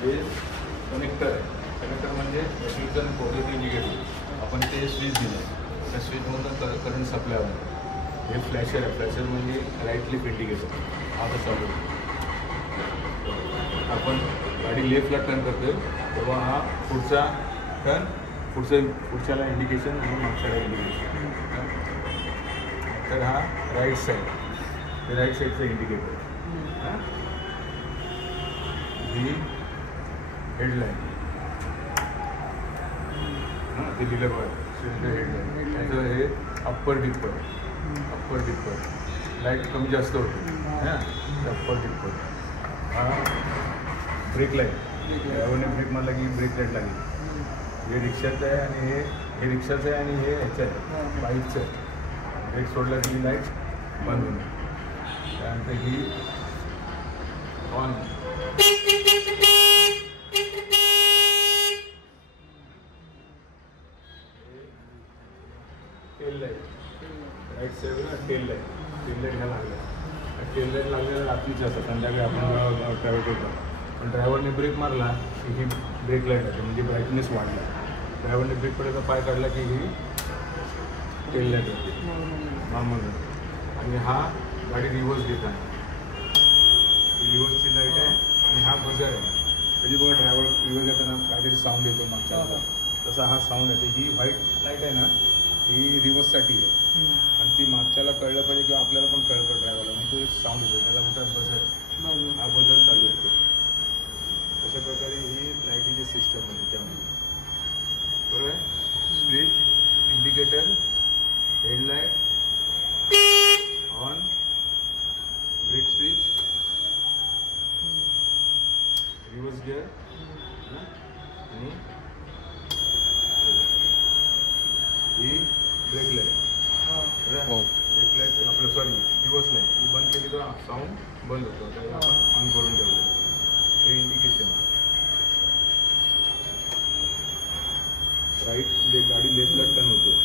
हे कनेक्टर आहे. कनेक्टर म्हणजे ॲक्सिलेटर पॉझिटिव्ह इंडिकेटर. आपण ते स्विच दिलं, त्या स्विचमधून करंट सप्लाय होतं. हे फ्लॅशर आहे. फ्लॅशर म्हणजे राईट लिफ्ट इंडिकेटर. आता चालू आपण गाडी लेफ्टला टर्न करतो तेव्हा हा पुढचा टर्न, पुढच्याला इंडिकेशन आणि मागच्याला इंडिकेशन. तर हा राईट साईड, हे राईट साईडचं इंडिकेटर. ही हेडलाईन ते दिलं बघ, हेडलाईन. त्याचं हे अप्पर डिप्पर लाईट कमी जास्त होते हां. Upper dipper. हा ब्रेक लाईट, ड्रायव्हरने ब्रेक मारला की ब्रेक लाईट लागेल. हे रिक्षाचं आहे आणि हे रिक्षाचं आहे आणि हे ह्याचं आहे, बाईकचं आहे. ब्रेक सोडला की लाईट बंद होणार. त्यानंतर ही ऑन. टेल लाईट, राईट साईडला टेल लाईट ह्या लागल्या. टेल लाईट लागलेला रात्रीच असतात, संध्याकाळी आपण ट्रॅव्हल करतो. पण ड्रायव्हरने ब्रेक मारला की ही ब्रेक लाईट आहे, म्हणजे ब्राईटनेस वाढली. ड्रायव्हरने ब्रेक पडायचा पाय काढला की ही टेल लाईट होते नॉर्मल. आणि हा गाडी रिव्हर्स देत आहे, रिव्हर्सची लाईट आहे. आणि हा बजर आहे. कधी बघा ड्रायव्हर रिव्हर्स देताना काहीतरी साऊंड येतो मागच्या, तसा हा साऊंड येतो. ही व्हाईट लाईट आहे ना, ही रिव्हर्ससाठी आहे. आणि ती मागच्याला कळलं पाहिजे किंवा आपल्याला पण कळलं ड्रायव्हरला, मग तो एक साऊंड येतो, त्याला म्हणतात बजर. हा बजर चालू होतो. अशा प्रकारे ही लाईटीची सिस्टम आहे त्यामध्ये. बरोबर आहे. Switch, indicator, headlight on, brake switch, reverse gear आणि ही ब्रेक लाईट. ब्रेक लाईट आपलं सॉरी रिव्हर्स लाईट ही बंद केली तर साऊंड बंद होतो. त्याला आपण ऑन करून ठेवलं. हे इंडिकेशन. राईट गाडी लेफ्टला टर्न होते.